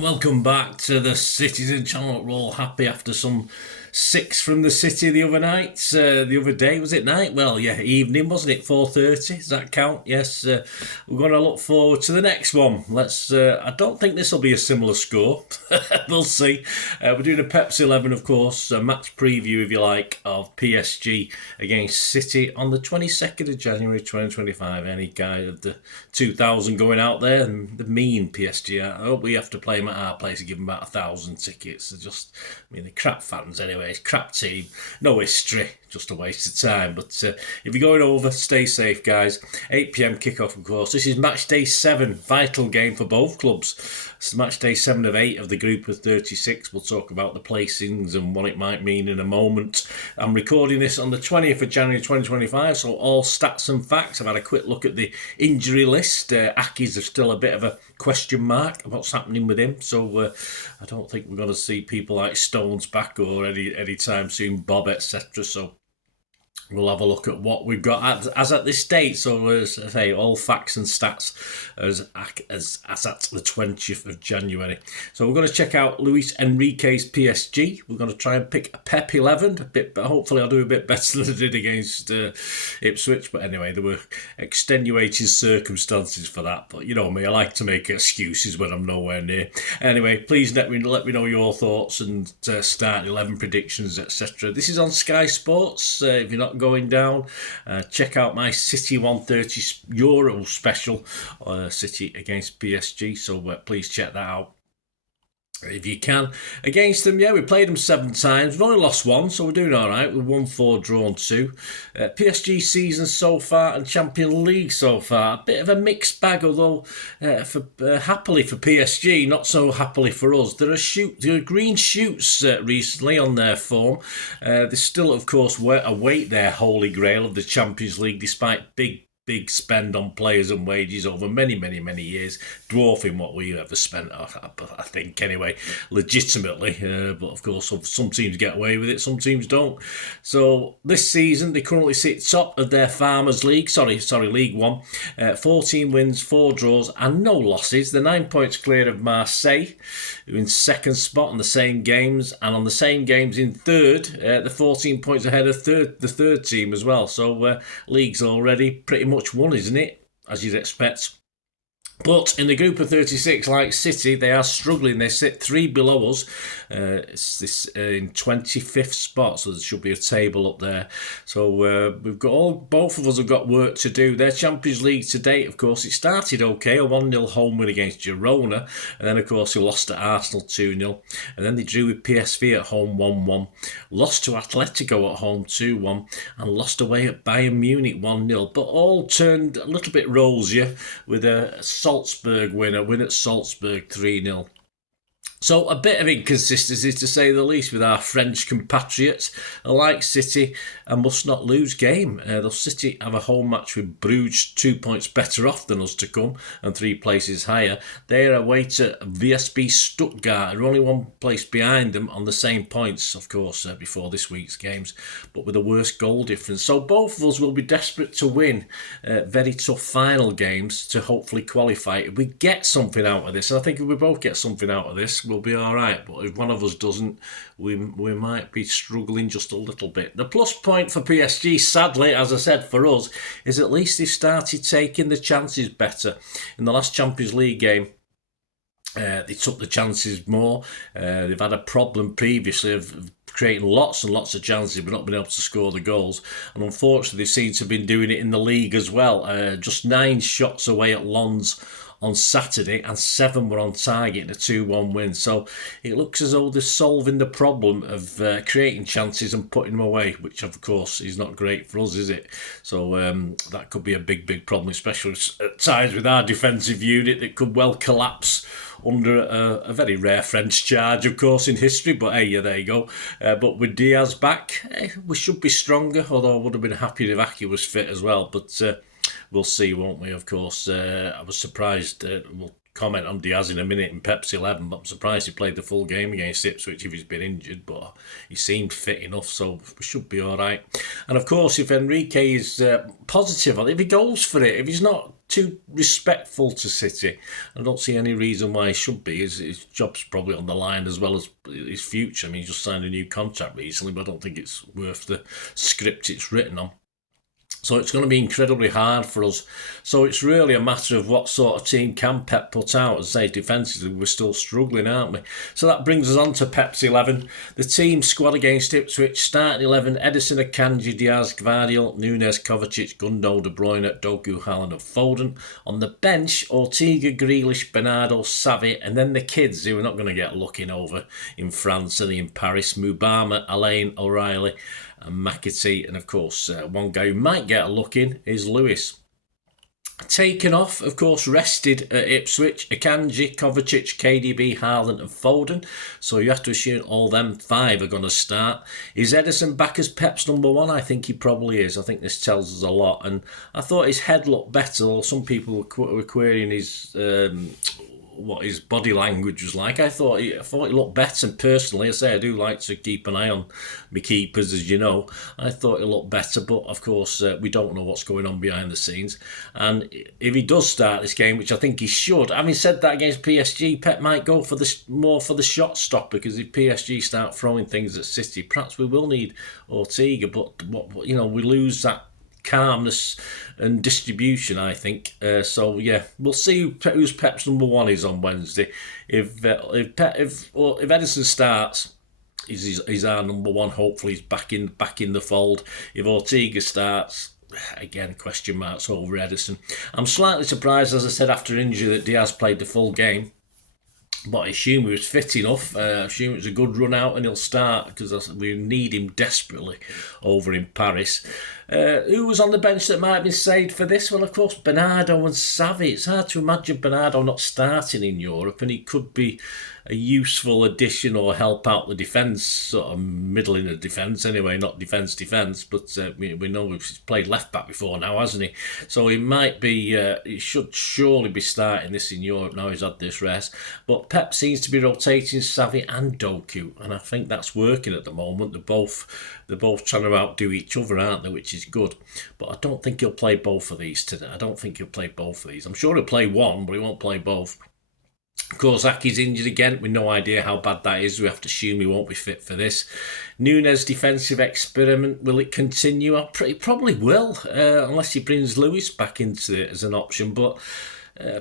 And welcome back to the Citizen channel. We're all happy after some 6 from the City the other night. The other day, was it night? Well, yeah, evening, wasn't it? 4:30. Does that count? Yes. We're going to look forward to the next one. I don't think this will be a similar score. We'll see. We're doing a Pepsi 11, of course, a match preview, if you like, of PSG against City on the 22nd of January 2025. Any guy of the 2000 going out there, and the mean PSG. I hope we have to play them at our place and give them about 1,000 tickets. They're crap fans anyway. It's crap team, no history, just a waste of time. But if you're going over, stay safe, guys. 8 p.m. kickoff, of course. This is match day 7, vital game for both clubs. It's match day 7 of 8 of the group of 36. We'll talk about the placings and what it might mean in a moment. I'm recording this on the 20th of January 2025, so all stats and facts. I've had a quick look at the injury list. Aki's still a bit of a question mark of what's happening with him, so I don't think we're going to see people like Stones back or any time soon, Bob, etc. So we'll have a look at what we've got as at this date. So as I say, all facts and stats as at the 20th of January. So we're going to check out Luis Enrique's PSG. We're going to try and pick a Pep 11. But hopefully I'll do a bit better than I did against Ipswich. But anyway, there were extenuating circumstances for that. But you know me, I like to make excuses when I'm nowhere near. Anyway, please let me know your thoughts and start 11 predictions, etc. This is on Sky Sports. If you're not going down, check out my City €130 special, City against PSG, so please check that out if you can. Against them, yeah, we played them 7 times. We've only lost 1, so we're doing all right. We've won 4, drawn 2. PSG season so far and Champions League so far, a bit of a mixed bag, although happily for PSG, not so happily for us. There are green shoots recently on their form. They still, of course, await their holy grail of the Champions League, despite big spend on players and wages over many years, dwarfing what we ever spent, I think, anyway, legitimately. But of course, some teams get away with it, some teams don't. So this season, they currently sit top of their Farmers League, League One, 14 wins, 4 draws, and no losses. They're 9 points clear of Marseille, who are in second spot on the same games, and on the same games in third, they're 14 points ahead of the third team as well. So league's already pretty much won, isn't it? As you'd expect. But in the group of 36, like City, they are struggling. They sit 3 below us. It's in 25th spot, so there should be a table up there. So we've got both of us have got work to do. Their Champions League to date, of course, it started okay, a 1-0 home win against Girona, and then of course they lost to Arsenal 2-0, and then they drew with PSV at home 1-1, lost to Atletico at home 2-1, and lost away at Bayern Munich 1-0. But all turned a little bit rosier with a Salzburg win at Salzburg 3-0. So a bit of inconsistency, to say the least, with our French compatriots. Like City, a must-not lose game. The City have a home match with Bruges, 2 points better off than us to come, and 3 places higher. They are away to VSB Stuttgart, who are only 1 place behind them on the same points, of course, before this week's games, but with a worse goal difference. So both of us will be desperate to win very tough final games to hopefully qualify. If we get something out of this, and I think if we both get something out of this, we'll be all right. But if one of us doesn't, we might be struggling just a little bit. The plus point for PSG, sadly, as I said, for us, is at least they started taking the chances better. In the last Champions League game, they took the chances more. They've had a problem previously of creating lots and lots of chances but not been able to score the goals, and unfortunately they seem to have been doing it in the league as well. Just 9 shots away at Lens on Saturday, and 7 were on target in a 2-1 win. So it looks as though they're solving the problem of creating chances and putting them away, which of course is not great for us, is it? So that could be a big problem, especially at times with our defensive unit that could well collapse under a very rare French charge, of course, in history. But hey, yeah, there you go. But with Diaz back, we should be stronger, although I would have been happy if Aki was fit as well. But we'll see, won't we, of course. I was surprised, we'll comment on Diaz in a minute in Pep's 11, but I'm surprised he played the full game against Ipswich if he's been injured, but he seemed fit enough, so we should be all right. And of course, if Enrique is positive, if he goes for it, if he's not too respectful to City, I don't see any reason why he should be. His job's probably on the line as well as his future. I mean, he just signed a new contract recently, but I don't think it's worth the script it's written on. So it's going to be incredibly hard for us. So it's really a matter of what sort of team can Pep put out. As I say, defensively, we're still struggling, aren't we? So that brings us on to Pep's 11. The team squad against Ipswich, starting 11, Edison, Akanji, Diaz, Gvardiol, Nunes, Kovacic, Gundo, De Bruyne, Doku, Haaland and Foden. On the bench, Ortega, Grealish, Bernardo, Savi, and then the kids who are not going to get looking over in France and in Paris, Mubama, Alain, O'Reilly, and McAtee, and of course one guy who might get a look in is Lewis. Taken off, of course, rested at Ipswich, Akanji, Kovacic, KDB, Haaland and Foden. So you have to assume all them 5 are going to start. Is Edison back as Pep's number 1? I think he probably is. I think this tells us a lot. And I thought his head looked better, or some people were querying his what his body language was like. I thought he looked better. And personally, I say I do like to keep an eye on my keepers, as you know. I thought he looked better, but of course we don't know what's going on behind the scenes. And if he does start this game, which I think he should, having said that, against PSG, Pep might go for more for the shot stopper, because if PSG start throwing things at City, perhaps we will need Ortega. But we lose that calmness and distribution, I think. So yeah, we'll see who's Pep's number 1 is on Wednesday. If Edison starts, he's our number 1. Hopefully he's back in the fold. If Ortega starts, again, question marks over Edison. I'm slightly surprised, as I said, after injury, that Diaz played the full game. But I assume he was fit enough. I assume it was a good run out and he'll start, because we need him desperately over in Paris. Who was on the bench that might have been saved for this? Well, of course, Bernardo and Savi. It's hard to imagine Bernardo not starting in Europe, and he could be a useful addition or help out the defence, sort of middle in the defence anyway, not defence, but we know he's played left back before now, hasn't he? So he might be, he should surely be starting this in Europe now he's had this rest. But Pep seems to be rotating Savi and Doku, and I think that's working at the moment. They're both trying to outdo each other, aren't they, which is good. But I don't think he'll play both of these today. I'm sure he'll play one, but he won't play both. Of course, Aki's injured again. We've no idea how bad that is. We have to assume he won't be fit for this. Nunes' defensive experiment, will it continue? It probably will, unless he brings Lewis back into it as an option. But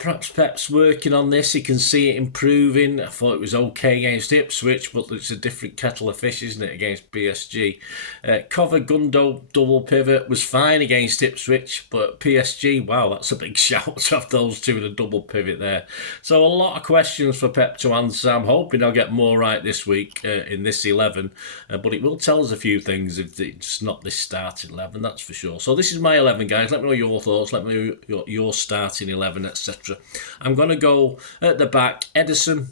perhaps Pep's working on this. He can see it improving. I thought it was okay against Ipswich, but it's a different kettle of fish, isn't it, against PSG? Gundo double pivot was fine against Ipswich, but PSG, wow, that's a big shout to have those two in a double pivot there. So a lot of questions for Pep to answer. I'm hoping I'll get more right this week in this 11, but it will tell us a few things if it's not this starting 11, that's for sure. So this is my 11, guys. Let me know your thoughts. Let me know your starting 11, etc. I'm going to go at the back, Edison.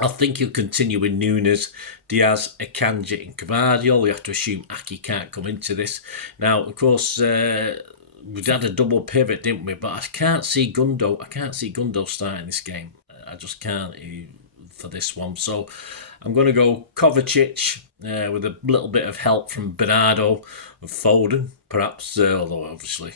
I think he'll continue with Nunes, Diaz, Akanji and Gvardiol. We have to assume Aki can't come into this. Now, of course, we had a double pivot, didn't we? But I can't see Gundo starting this game. I just can't for this one. So I'm going to go Kovacic with a little bit of help from Bernardo and Foden, perhaps, although obviously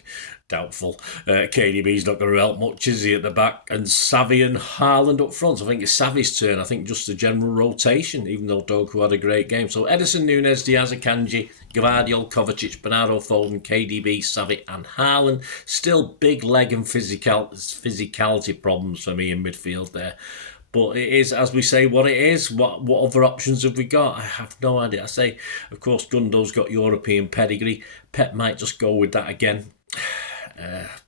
doubtful. KDB's not going to help much, is he, at the back? And Savi and Haaland up front. I think it's Savi's turn. I think just a general rotation, even though Doku had a great game. So Edison, Nunes, Diaz, Akanji, Gvardiol, Kovacic, Bernardo, Foden, KDB, Savi and Haaland. Still big leg and physicality problems for me in midfield there. But it is, as we say, what it is. What other options have we got? I have no idea. I say, of course, Gundo's got European pedigree. Pep might just go with that again.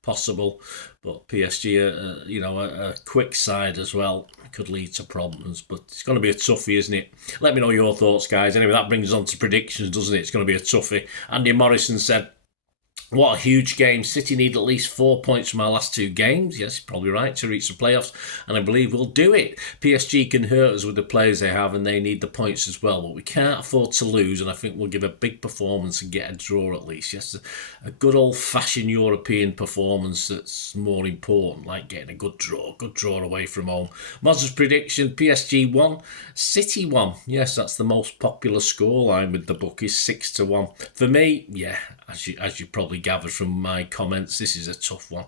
Possible. But PSG, a quick side as well, could lead to problems. But it's going to be a toughie, isn't it? Let me know your thoughts, guys. Anyway, that brings us on to predictions, doesn't it? It's going to be a toughie. Andy Morrison said What a huge game. City need at least 4 points from our last 2 games. Yes, probably right, to reach the playoffs. And I believe we'll do it. PSG can hurt us with the players they have, and they need the points as well. But we can't afford to lose, and I think we'll give a big performance and get a draw at least. Yes, a good old-fashioned European performance that's more important, like getting a good draw away from home. Moz's prediction, PSG 1, City 1. Yes, that's the most popular scoreline with the bookies, 6-1. For me, yeah, as you probably gathered from my comments, this is a tough one.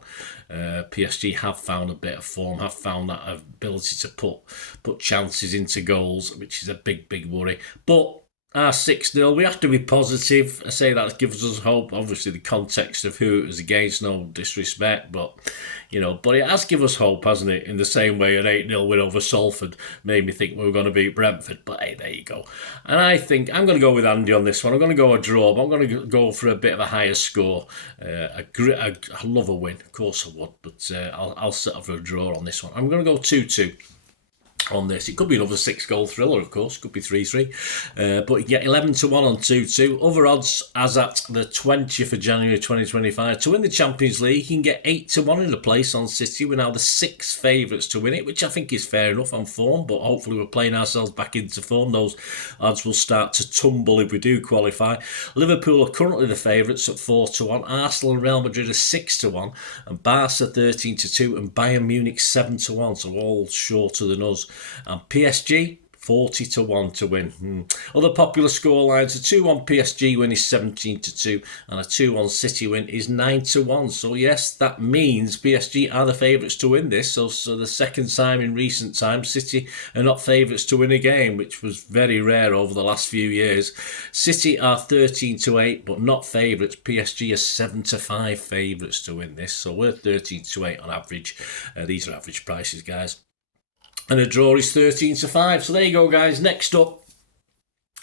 PSG have found a bit of form, have found that ability to put chances into goals, which is a big worry. But our 6-0, we have to be positive. I say that gives us hope. Obviously, the context of who it was against, no disrespect, but but it has given us hope, hasn't it? In the same way an 8-0 win over Salford made me think we were going to beat Brentford. But hey, there you go. And I think I'm going to go with Andy on this one. I'm going to go a draw, but I'm going to go for a bit of a higher score. I love a win, of course I would, but I'll settle for a draw on this one. I'm going to go 2-2. On this, it could be another 6-goal thriller, of course, could be 3-3, but you get 11-1 on 2-2. Other odds as at the 20th of January 2025 to win the Champions League. You can get 8-1 in the place on City. We're now the 6th favourites to win it, which I think is fair enough on form, but hopefully we're playing ourselves back into form. Those odds will start to tumble if we do qualify. Liverpool are currently the favourites at 4-1. Arsenal and Real Madrid are 6-1, and Barca 13-2, and Bayern Munich 7-1, so all shorter than us. And PSG 40-1 to win. Other popular scorelines: a 2-1 PSG win is 17-2, and a 2-1 City win is 9-1. So yes, that means PSG are the favourites to win this. So the second time in recent times, City are not favourites to win a game, which was very rare over the last few years. City are 13-8, but not favourites. PSG are 7-5 favourites to win this. So we're 13-8 on average. These are average prices, guys. And a draw is 13-5. So there you go, guys. Next up,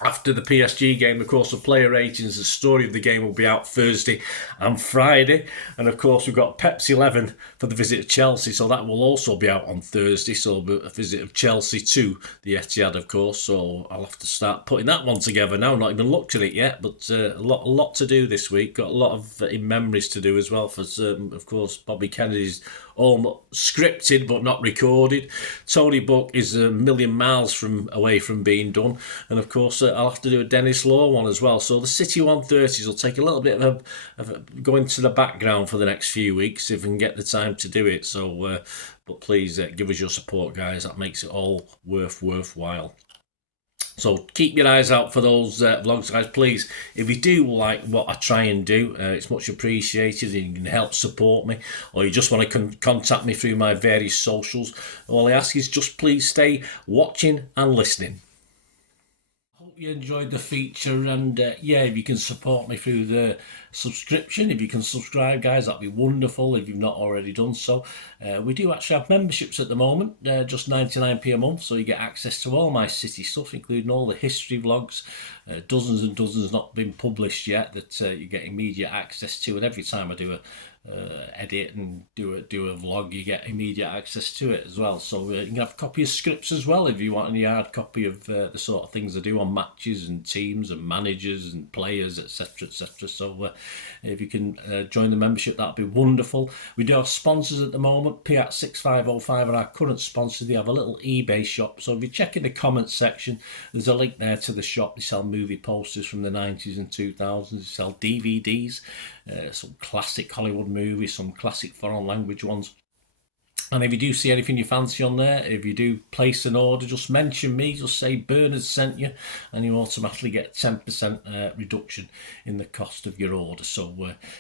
after the PSG game, of course, the player ratings, the story of the game will be out Thursday and Friday. And of course, we've got Pep's 11 for the visit of Chelsea. So that will also be out on Thursday. So a visit of Chelsea to the Etihad, of course. So I'll have to start putting that one together now. Not even looked at it yet, but a lot to do this week. Got a lot of in memories to do as well for, of course, Bobby Kennedy's all scripted but not recorded. Tony Buck is a million miles away from being done, and of course I'll have to do a Dennis Law one as well. So the City 130s will take a little bit of go into the background for the next few weeks if we can get the time to do it. So, but please give us your support, guys. That makes it all worthwhile. So keep your eyes out for those vlogs, guys. Please, if you do like what I try and do, it's much appreciated, and you can help support me, or you just want to contact me through my various socials. All I ask is just please stay watching and listening. Hope you enjoyed the feature, and yeah, if you can support me through the subscription, if you can subscribe, guys, that'd be wonderful if you've not already done so. We do actually have memberships at the moment, just 99p a month, so you get access to all my City stuff, including all the history vlogs, dozens and dozens not been published yet that you get immediate access to, and every time I do a edit and do a vlog, you get immediate access to it as well. So you can have a copy of scripts as well if you want any hard copy of the sort of things I do on matches and teams and managers and players, etc. So if you can join the membership, that'd be wonderful. We do have sponsors at the moment. Piat 6505 are our current sponsor. They have a little eBay shop, so if you check in the comments section, there's a link there to the shop. They sell movie posters from the 90s and 2000s. They sell DVDs, some classic Hollywood movies, some classic foreign language ones. And if you do see anything you fancy on there, if you do place an order, just mention me, just say Bernard sent you, and you automatically get 10% reduction in the cost of your order. So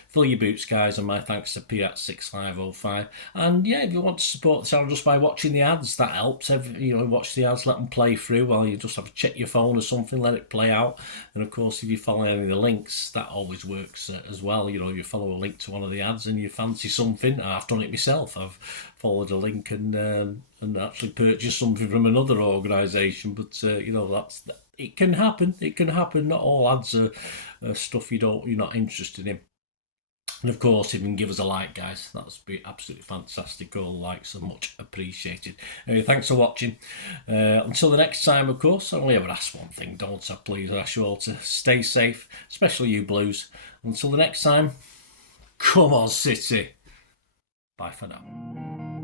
fill your boots, guys, and my thanks to Piat 6505. And yeah, if you want to support the channel just by watching the ads, that helps. Watch the ads, let them play through while you just have to check your phone or something, let it play out. And of course, if you follow any of the links, that always works as well. If you follow a link to one of the ads and you fancy something, I've done it myself. I've followed a link and actually purchased something from another organisation, but it can happen. It can happen. Not all ads are stuff you're not interested in. And of course, if you can give us a like, guys, that would be absolutely fantastic. All likes are much appreciated. Anyway, thanks for watching. Until the next time, of course, I only ever ask one thing, don't I? Please, I ask you all to stay safe, especially you Blues. Until the next time, Come on, City. Bye for now.